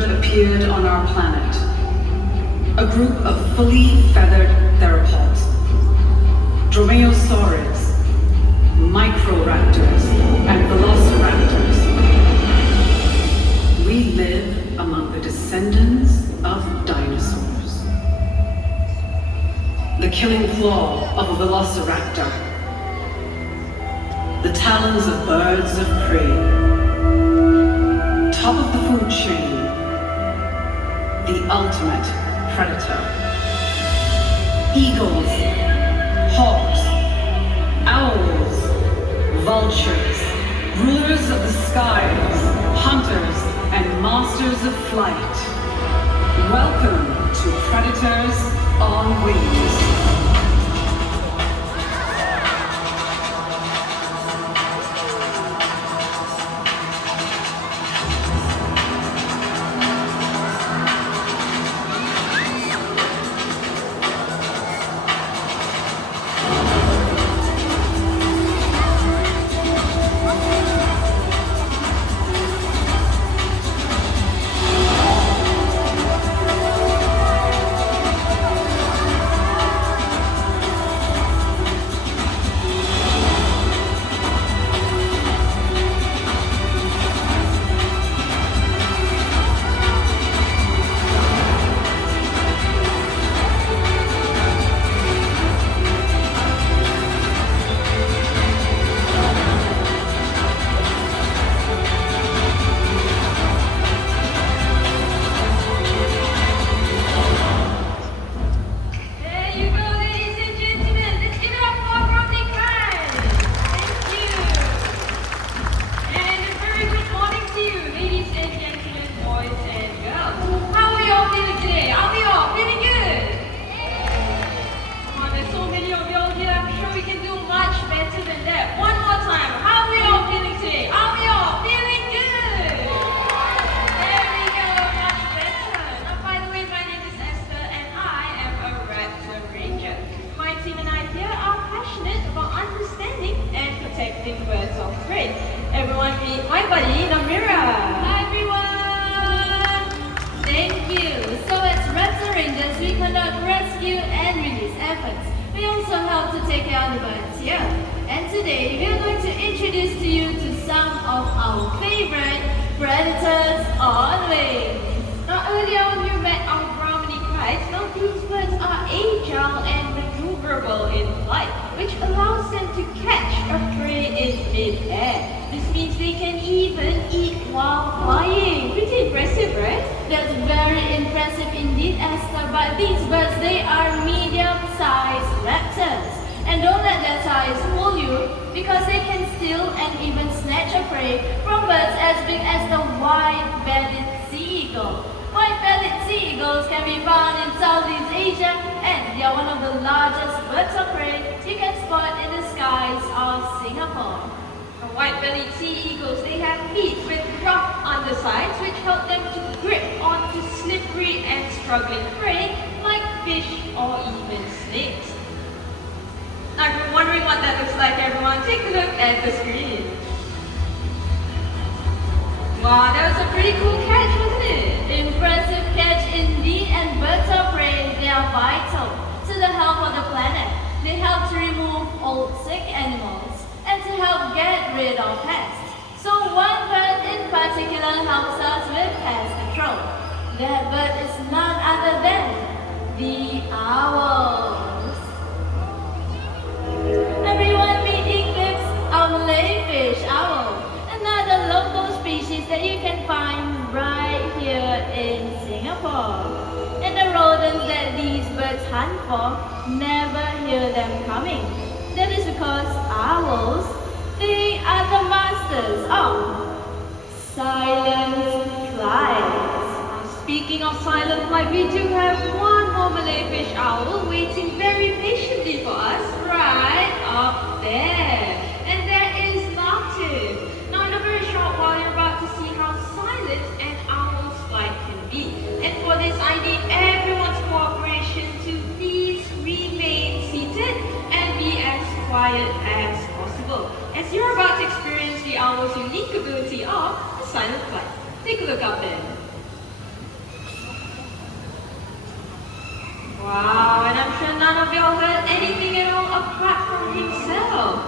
bird appeared on our planet. A group of fully feathered theropods, dromaeosaurids, microraptors, and velociraptors. We live among the descendants of dinosaurs. The killing claw of a velociraptor, the talons of birds of prey, top of the food chain, the ultimate predator. Eagles, hawks, owls, vultures, rulers of the skies, hunters and masters of flight. Welcome to Predators on Wings. Predators on wings. Now earlier when you met our Brahmini kites, now these birds are agile and maneuverable in flight, which allows them to catch a prey in mid-air. This means they can even eat while flying. Pretty impressive, right? That's very impressive indeed, Esther, but these birds, they are medium-sized raptors. And don't let their size fool you, because they can steal and even snatch a prey from birds as big as the white-bellied sea eagle. White-bellied sea eagles can be found in Southeast Asia, and they are one of the largest birds of prey you can spot in the skies of Singapore. The white-bellied sea eagles, they have feet with rough undersides which help them to grip onto slippery and struggling prey like fish or even snakes. Now, if you're wondering what that looks like, everyone, take a look at the screen. Wow, that was a pretty cool catch, wasn't it? Impressive catch indeed, and birds of prey, they are vital to the health of the planet. They help to remove old sick animals and to help get rid of pests. So one bird in particular helps us with pest control. That bird is none other than the owls. Everyone meet Eclipse, our Malay Fish Owl, another local species that you can find right here in Singapore. And the rodents that these birds hunt for never hear them coming. That is because owls, they are the masters of silent flight. Speaking of silent flight, we do have one more Malay Fish Owl waiting very patiently for us right up there. And there is Martin. Now in a very short while you're about to see how silent an owl's flight can be. And for this I need everyone's cooperation to please remain seated and be as quiet as possible, as you're about to experience the owl's unique ability of the silent flight. Take a look up there. y'all heard anything at all apart from himself?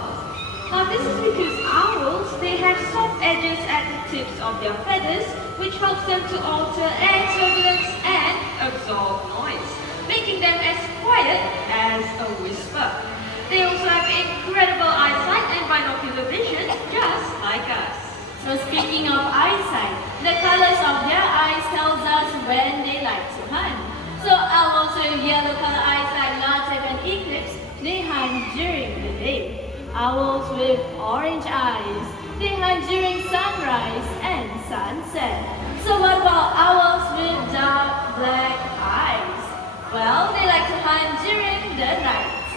Now this is because owls, they have soft edges at the tips of their feathers, which helps them to alter air turbulence and absorb noise, making them as quiet as a whisper. They also have incredible eyesight and binocular vision, just like us. So speaking of eyesight, the colors of their eyes tells us when they like to hunt. So owls with yellow color eyes like Latte and Eclipse, they hunt during the day. Owls with orange eyes, they hunt during sunrise and sunset. So what about owls with dark black eyes? Well, they like to hunt during the night.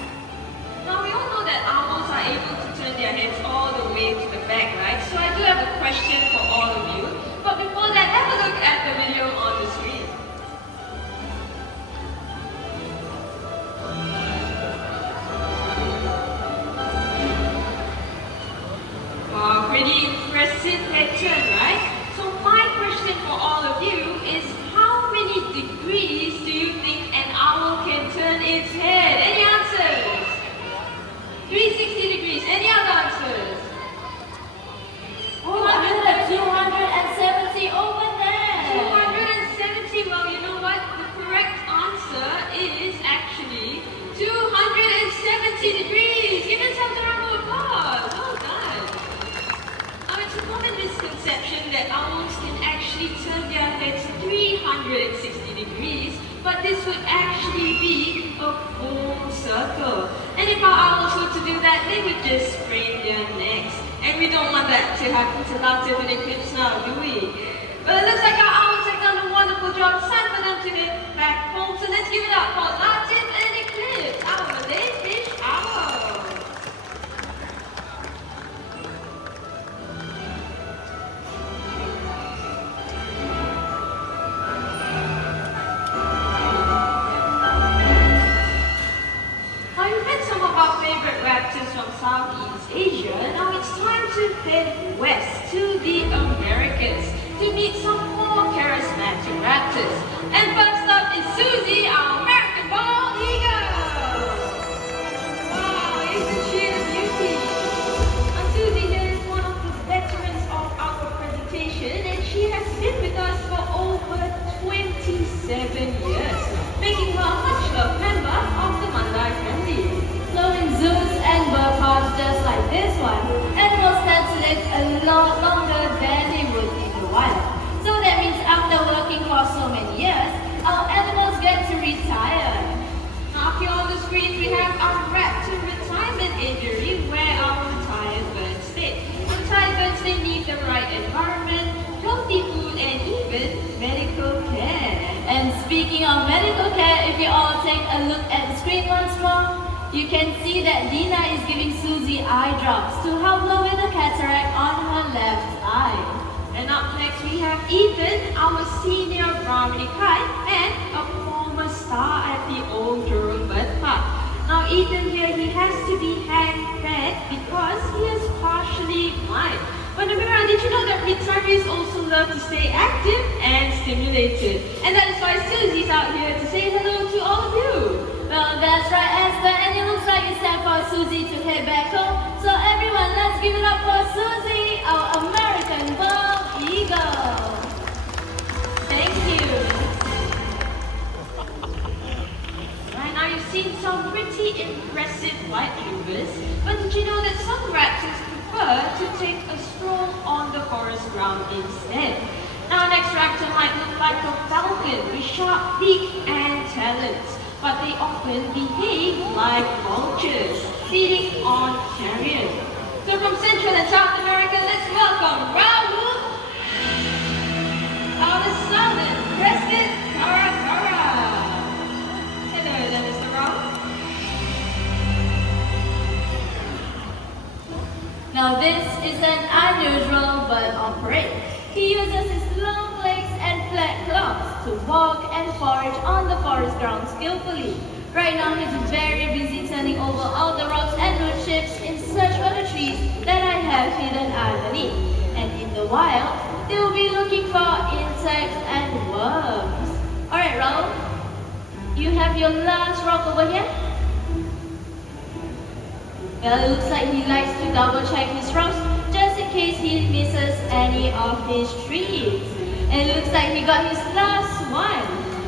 Now we all know that owls are able to turn their heads all the way to the back, right? So I do have a question for all of you. But before that, have a look at the video on the screen. Wow, pretty impressive head turn, right? So my question for all of you is how many degrees do you think an owl can turn its head? Any answers? 360 degrees. Any other answers? Oh, I heard a 270 over there. 270. Well, you know what? The correct answer is actually 270 degrees. Give yourself a round of applause. Well done. Now, it's a common misconception that owls can actually turn their heads 360 degrees, but this would actually be a full circle. And if our owls were to do that, they would just sprain their necks. And we don't want that to happen to Latte and Eclipse now, do we? But it looks like our owls have done a wonderful job. It's time for them to head back home. So let's give it up for Latte and Eclipse, our Malay Fish Owl. Now you've met some of our favorite raptors from Southeast Asia. Now it's time to head west to the Americas to meet some more charismatic raptors. And first up is Susie, our American bald eagle. Wow, isn't she a beauty? And Susie here is one of the veterans of our presentation, and she has been with us for over 27 years, making her a much-loved member of the Mandai family. So in zoos and bird parks just like this one, animals tend to live a lot longer than they would in the wild. So that means after working for so many years, our animals get to retire. Now up here on the screen we have our raptor retirement aviary where our retired birds stay. Retired birds, they need the right environment, healthy food and even medical care. And speaking of medical care, if you all take a look at the screen once more, you can see that Dina is giving Susie eye drops to help lower the cataract on her left eye. And up next we have Ethan, our senior Brahmini kite and a former star at the Old Jurong Bird Park. Now Ethan here, he has to be hand-fed because he is partially blind. But Namira, did you know that retirees also love to stay active and stimulated? And that is why Susie's out here to say hello to all of you. Well, that's right, Esther, and it looks like it's time for Susie to head back home. So everyone, let's give it up for Susie, our American bald eagle. Thank you. Right now you've seen some pretty impressive white movers, but did you know that some raptors prefer to take a stroll on the forest ground instead? Now our next raptor might look like a falcon with sharp beak and talons, but they often behave like vultures, feeding on carrion. So from Central and South America, let's welcome Raul, our southern crested caracara. Hello there, Mr. Raul. Now this is an unusual bird of prey. He uses his long legs and flat claws to walk and forage on the forest ground skillfully. Right now he's very busy turning over all the rocks and root chips in search for the trees that I have hidden underneath. And in the wild, they will be looking for insects and worms. Alright, Raul, you have your last rock over here? Well, it looks like he likes to double check his routes just in case he misses any of his trees. And it looks like he got his last one.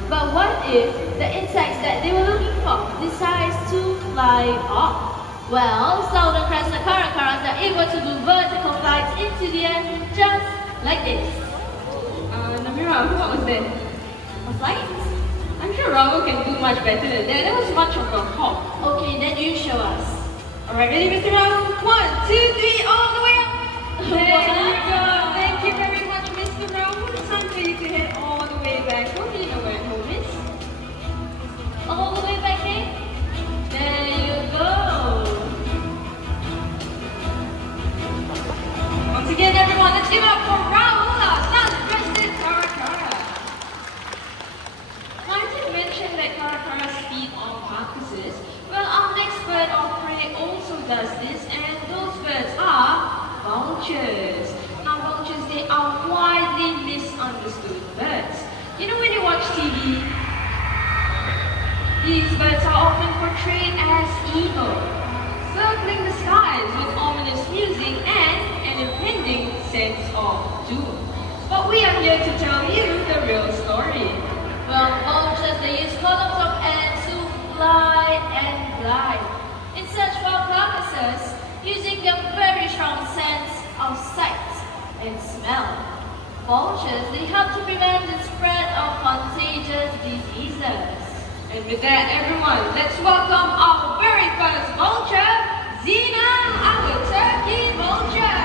But what if the insects that they were looking for decides to fly off? Well, southern crested caracaras are able to do vertical flights into the air just like this. Namira, what was that? A flight? I'm sure Rahul can do much better than that. That was much of a hop. Okay, then you show us. Alright, ready, Mr. Rahul? 1, 2, 3, all the way up! There you go. Thank you very much, Mr. Rahul. It's time for you to head all the way back home. You know where home is. All the way back in? There you go. Once again, everyone, let's give it up for Rahul, our sun-breasted caracara. Now, I did mention that caracaras feed on carcasses. Well, our next bird of prey also does this, and those birds are vultures. Now, vultures, they are widely misunderstood birds. You know when you watch TV, these birds are often portrayed as evil, circling the skies with ominous music and an impending sense of doom. But we are here to tell you the real story. Well, vultures, they use columns of ants to fly and glide in search for carcasses, using their very strong sense of sight and smell. Vultures, they help to prevent the spread of contagious diseases. And with that, everyone, let's welcome our very first vulture, Zina, our turkey vulture.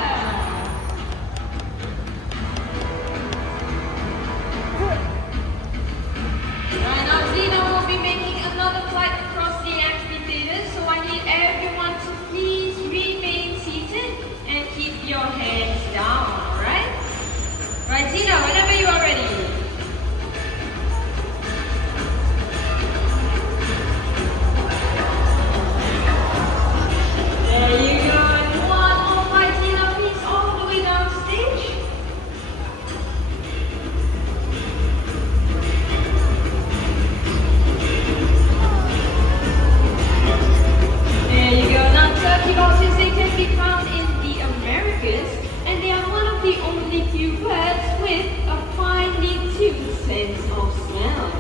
Right now, Zina will be making another flight across the amphitheatre, so I need everyone to please remain seated and keep your hands down, alright? Right, Zina, whenever you are ready. There you go, and one more flight, Zina, please, all the way down stage. There you go. Now, turkey vultures, they can be found in the Americas, and they are one of the only few birds with a finely tuned sense of smell.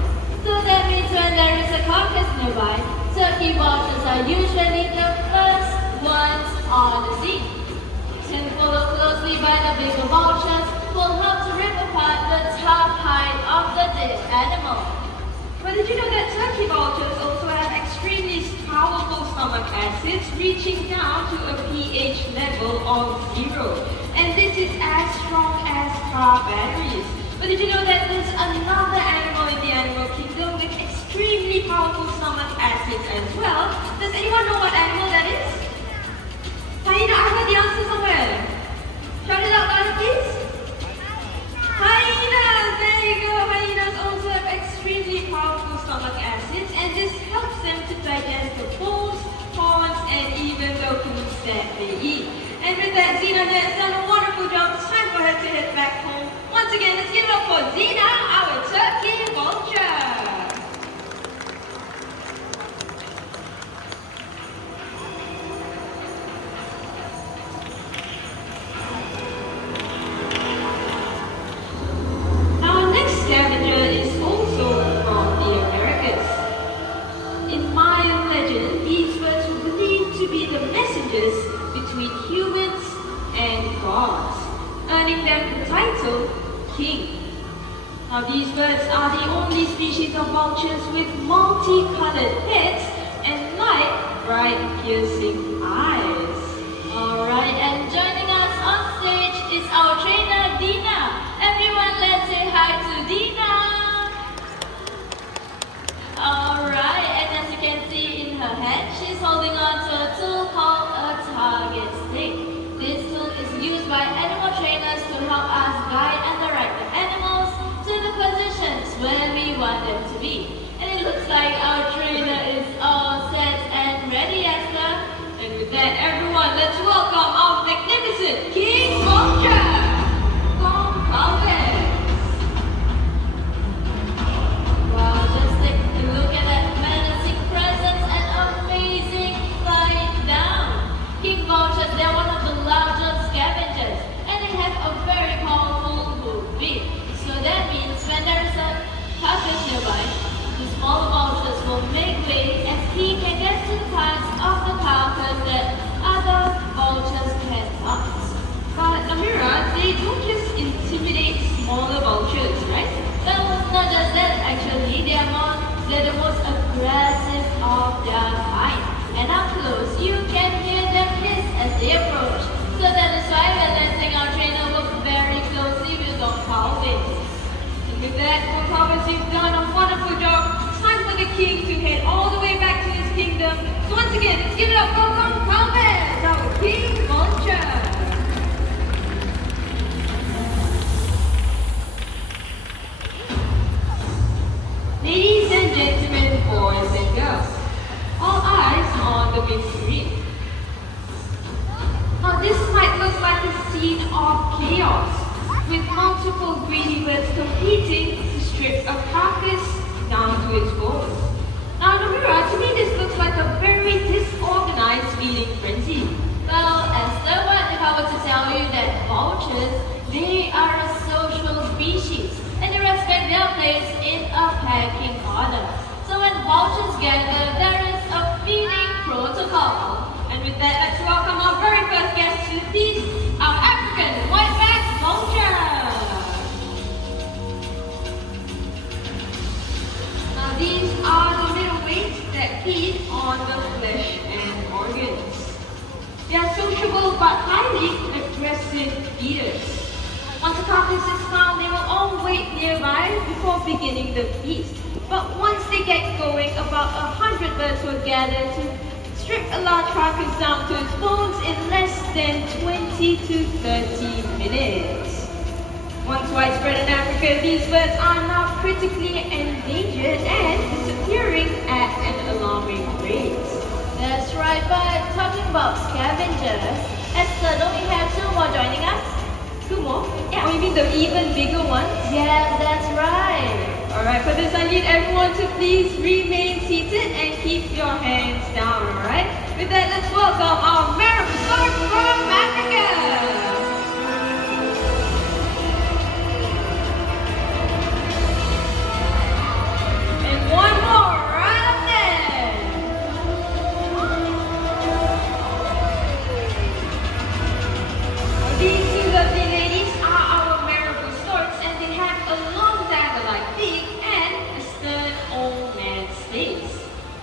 So that means when there is a carcass nearby, turkey vultures are usually the first ones on the scene. Then followed closely by the bigger vultures will help to rip apart the top hide of the dead animal. But did you know that turkey vultures also have extremely powerful stomach acids reaching down to a pH level of 0? And this is as strong as car batteries. But did you know that there's another animal in the animal kingdom with extremely powerful stomach acids as well? Does anyone know what animal that is? Hyena, I heard the answer somewhere. Shout it out louder, please. Hyenas! There you go. Hyenas also have extremely powerful stomach acids, and this helps them to digest the bones, horns, and even the foods that they eat. And with that, Zina has done a wonderful job. It's time for her to head back home. Once again, let's give it up for Zina, our turkey vulture. Our next scavenger is also from the Americas. In Mayan legend, these birds were believed to be the messengers between humans and gods, earning them the title king. Now, these birds are the only species of vultures with multicolored heads and light, bright, piercing eyes. Alright, and joining us on stage is our trainer, Dina. Everyone, let's say hi to Dina. Alright, and as you can see in her hand, she's holding on to a tool called a target stick. This tool is used by animal trainers to help us guide and direct the animals to the positions where we want them to be. And it looks like our trainer is all set and ready, Esther. And with that, everyone, let's welcome our magnificent King Vulture, Gonzalez. Wow, just take a look at that menacing presence and amazing flight down. their kind. And up close, you can hear them hiss as they approach. So that is why we're letting our trainer work very closely with our pelvis. And with that, Vultures, you've done a wonderful job. It's time for the king to head all the way back to his kingdom. So once again, let's give it up for Vultures, our king vulture. Ladies and gentlemen, boys and girls, all eyes on the big screen. Now this might look like a scene of chaos, with multiple greedy birds competing to strip a carcass down to its bones. Now Namira, to me this looks like a very disorganized feeding frenzy. Well, Esther, what if I were to tell you that vultures, they are a social species and they respect their place in a pecking order. So when vultures gather, there is a feeding protocol. And with that, let's welcome our very first guest to the feast, our African white-backed vulture. Now these are the middleweights that feed on the flesh and organs. They are sociable but highly aggressive feeders. Once a carcass is found, they will all wait nearby before beginning the feast. But once they get going, about 100 birds will gather to strip a large carcass down to its bones in less than 20 to 30 minutes. Once widespread in Africa, these birds are now critically endangered and disappearing at an alarming rate. That's right, but talking about scavengers, Esther, don't we have two more joining us? Two more? Yeah. Oh, you mean the even bigger ones? Yes, that's right. Alright, for this I need everyone to please remain seated and keep your hands down, alright? With that, let's welcome our Raptors from Africa! And one more right up there! These two lovely ladies are our Marabou storks, and they have a long dagger-like beak and a stern old man's face.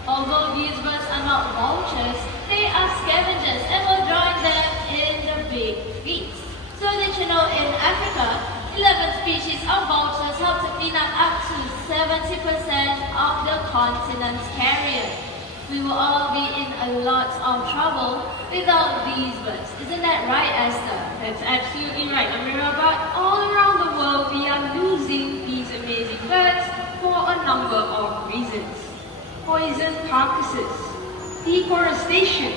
Although these birds are not vultures, they are scavengers and will join them in the big feast. So did you know in Africa, 11 species of vultures help to clean up to 70% of the continent's carrier. We will all be in a lot of trouble without these birds. Isn't that right, Esther? That's absolutely right, Amira. But all around the world, we are losing these amazing birds for a number of reasons. Poison carcasses, deforestation,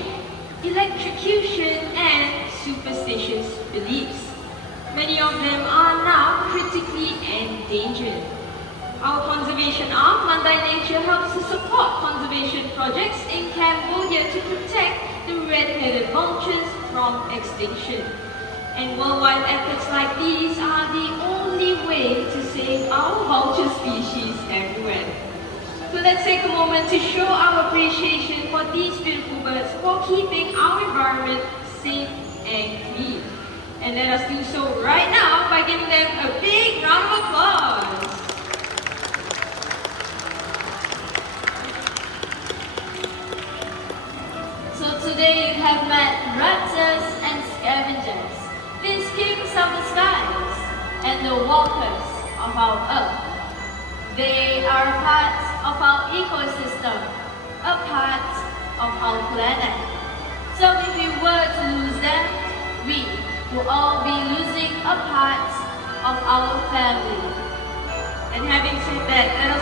electrocution, and superstitious beliefs. Many of them are now critically endangered. Our conservation arm, Mandai Nature, helps to support conservation projects in Cambodia to protect the red-headed vultures from extinction. And worldwide efforts like these are the only way to save our vulture species everywhere. So let's take a moment to show our appreciation for these beautiful birds for keeping our environment safe and clean. And let us do so right now by giving them a big round of applause. So today you have met raptors and scavengers, these kings of the skies and the walkers of our earth. They are a part of our ecosystem, a part of our planet. So if we were to lose them, we will all be losing a part of our family. And having said that, let